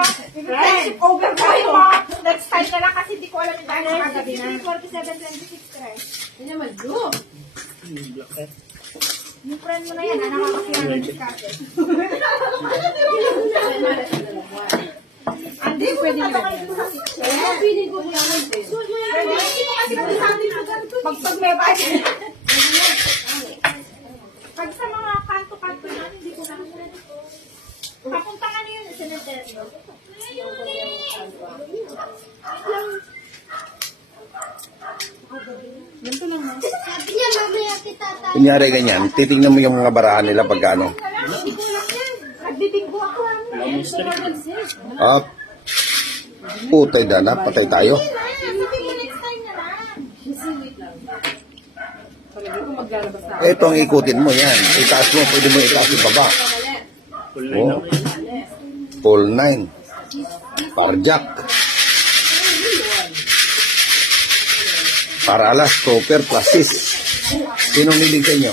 Friendship over mga next time na lang kasi hindi ko alam yung dahil sa kagabi na. 47, 26, Tre. Hindi naman, do. Yung friend mo na yan, na nakakakilala ng diskarte. Hindi, pwede nyo yan. Kaya feeling ko kasi kung sa na ganito. Pag pag may bahay. Pag sa mga kanto-kanto na, hindi ko na Papunta ka na yun sa cemetery. Sabi niya, mamaya kita tayo. Kunyari ganyan, titingnan mo yung mga barahan nila pag ano. Ah, putay na, napatay tayo. Ito ang ikutin mo yan. Itaas mo, pwede mo itaas yung baba. Oh. Full nine. Parjak. Para alas, super, plasis. Sino nilig sa inyo?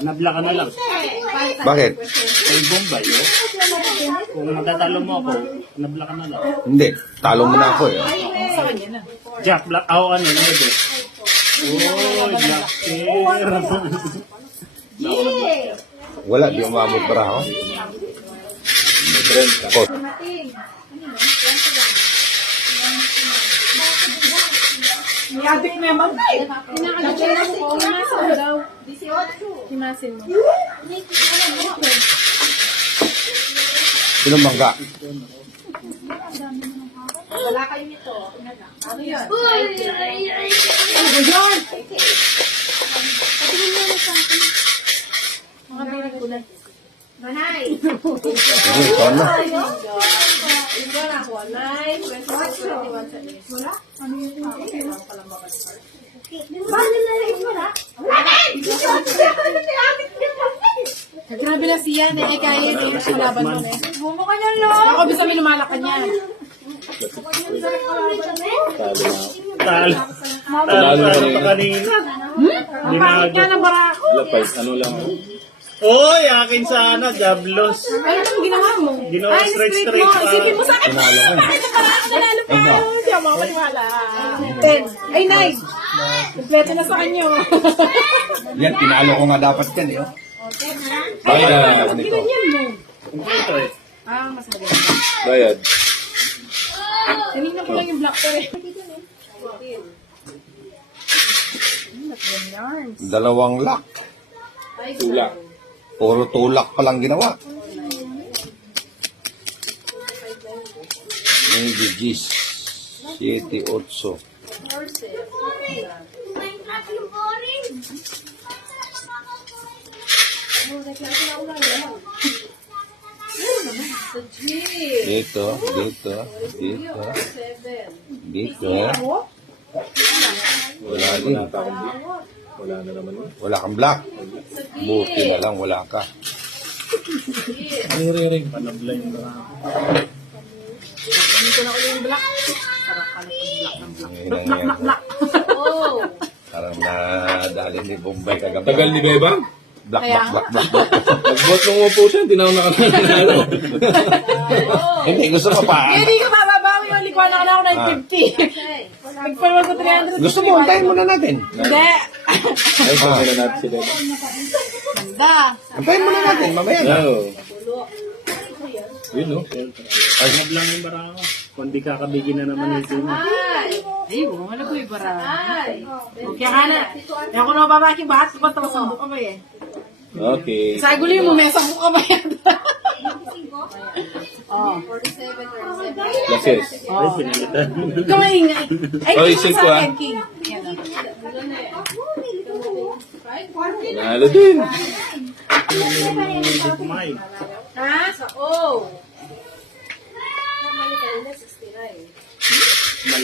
Nabla ka na lang. Bakit? Ay, Bombay, oh. Kung matatalo mo ako, nabla ka na lang. Hindi. Talo mo na ako eh. Jack, black, ako ano, ano ba? Oh, Jack. Wala, di umabot para ako. Oh, adik na ko. Himasin mo daw. 18. Himasin mo. sino bangga? Wala kayo nito. Ano yun? Mga binig ko na. Manay. Sige, ikaw na. Ikaw na ako. Nine, 21 sa list. Wala? Ano yun? Paano na rin wala? Wala! Ko na yung magay. Grabe na siya. Eh, kaya yun yung kalaban mo eh. Bumo ka niyan, lo. Ako bisa may lumalakan niya. Talo. Talo pa kanina. Ang pangit nga ng bara ako. Oy, akin sana, Dablos. Ano nang ginawa mo? Ginawa Ay, straight, straight mo. Isipin mo sa akin. Tinalo ko. Bakit ang ako nanalo pa? Hindi ako makapaniwala. Ten. Ay, nine. Kompleto na sa kanyo. Yan, tinalo ko nga dapat yan eh. oh. Bakit na ako nito? Ganyan mo. Ito eh. Ah, mas maganda. Bayad. Tinignan ko lang yung black pa rin. Dalawang lock. Tulak. Puro tulak pa lang ginawa. Maybe G's. 7, 8. Dito, dito, dito, dito. Wala din. Wala na naman yun. Wala kang black. Buti na lang, wala ka. Panabla yung mga. Black, black, black. Oh. Parang nadali ni Bombay kagabi. Tagal ni Bebang. Black, black, black, black, black. Nag-vote nung upo siya, hindi na ako nakanalo. Hindi, gusto ko pa. Hindi ka mababawi yung likuan na ako ng 50. Nagpalwa ko 300. Gusto mo, antayin muna natin. Hindi. Ay, sabi na natin si Bebang. Ganda. Antayin muna natin, mamaya na. Oo. Yun, no? Ay, nabla yung bara ako. Kung di kakabigin na naman yung team. Ay, wala ko yung bara. Okay ka na. Yan ko na babaki bahat ko tapos ang buka ba eh. Okay. Sa gulo mo, may sa buka ba yan? Oh. Glasses. Ay, pinalitan. Ikaw maingay. Ay, Oy, ito silk sa ah. akin, King. Yan, oh. Nalo din. Kumain. Ha? Sa O.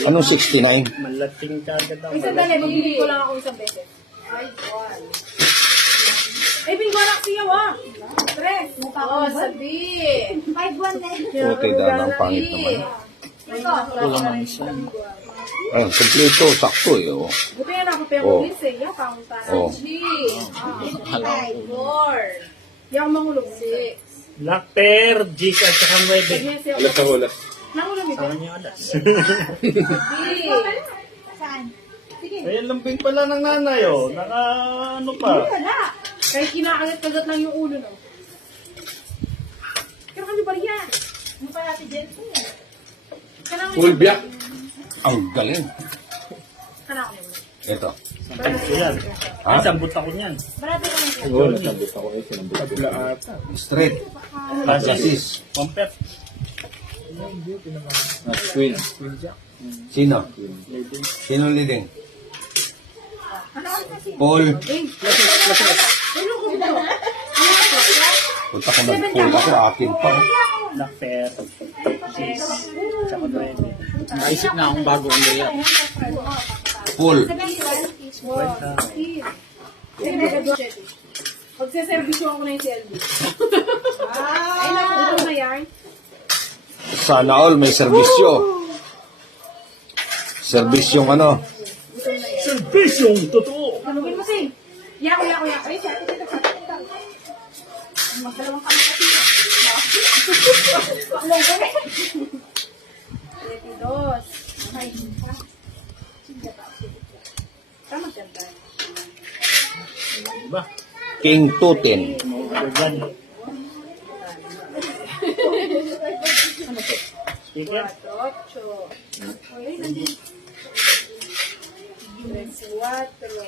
Anong 69? Malating ka agad ako. Ay, sandali, magbibig ko lang ako isang beses. Ay, binggo na siya, wa. Tres. Oo, sabi. 5-1 na yun. Puti daw ng pangit naman. Ayun, kompleto, sakto eh. Oh. Buti yan ako, pero Oh. this eh. Yung kaunta. Oh. G. Four. Yung mahulog. Six. Black Pear, Jig at saka 9. Alas ako, alas. Saan yung alas? Saan? Sige. Ay, ang lambing pala ng nanay, oh. Naka, ano pa? Wala. Kaya kinakagat-kagat lang yung ulo, no? Pero kami ba yan? Ano pa natin eh? Full black. Ang galing. Ito. Yan. Ha? Ay, sambut ako niyan. Oo, nasambot ako eh. Sinambot ko. Straight. Francis. Pampet. Ah, queen. Sino? Sino leading? Paul. Punta ko nag-pull ako, akin pa. Black Pear. Jig. Tsaka 9. Naisip na akong bago ang layout. Paul. Magseservisyo ako na yung CLB. Ay, naku, ito na yan. Sana all may serbisyo. Serbisyong ano? Servisyong totoo. Tanungin mo si. Yako, yako, yako. Ay, sa atin, ito, sa atin, ito. Magdalawang kami kasi. Ba eh? Dos. Ay, Tama ganda. Diba? King Tutin. Speaker? Ocho. Ay, nandun. Tres, cuatro.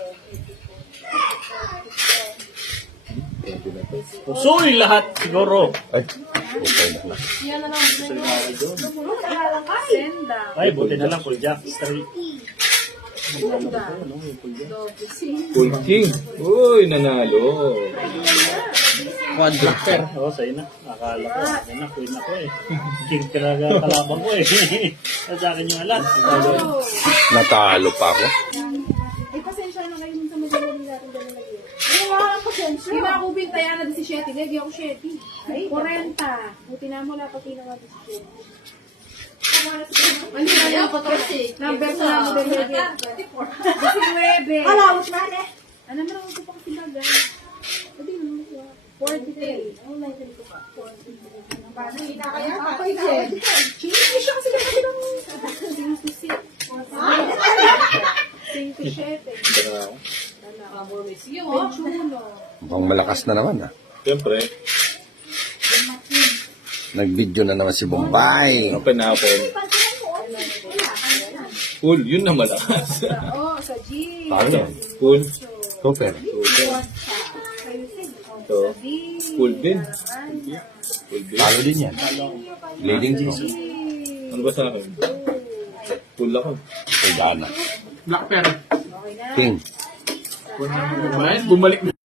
Pusoy lahat siguro. Ay. Yan na lang. Senda. Ay, buti na lang full jack. Straight. Full king. Uy, nanalo. Pear. Oo, sa'yo na. Akala ko. Sa'yo na, queen ako eh. King talaga kalabang ko eh. Sa akin yung alas. Natalo pa ako. Ay, pasensya na kayo sa madalali natin dala lagi. Ano nga ang pasensya? Hindi na ako bintayan na 17. Lagi ako 7. Ay, 40. Buti na mo lang pati na 17. Ano na yung 14? Number sa mo dali lagi. 19. Alawot na eh. Ano naman ako pa kasi bagay? Pwede mo naman siya. 43. Ano na ko pa? Paano hindi na kaya ako Jen? Hindi siya kasi kasi lang. 56. 57. Dala ako. Benchuno. Mukhang malakas na naman ah. Siyempre, Nag-video na naman si Bombay. open na open. Full, yun na malakas. Oo, sa G. Talo. Full. Super. So, full din. Full din. Talo din yan. Leading ko. Ano ba sa akin? Full ako. Kay Dana. Black Pear. King. Bumalik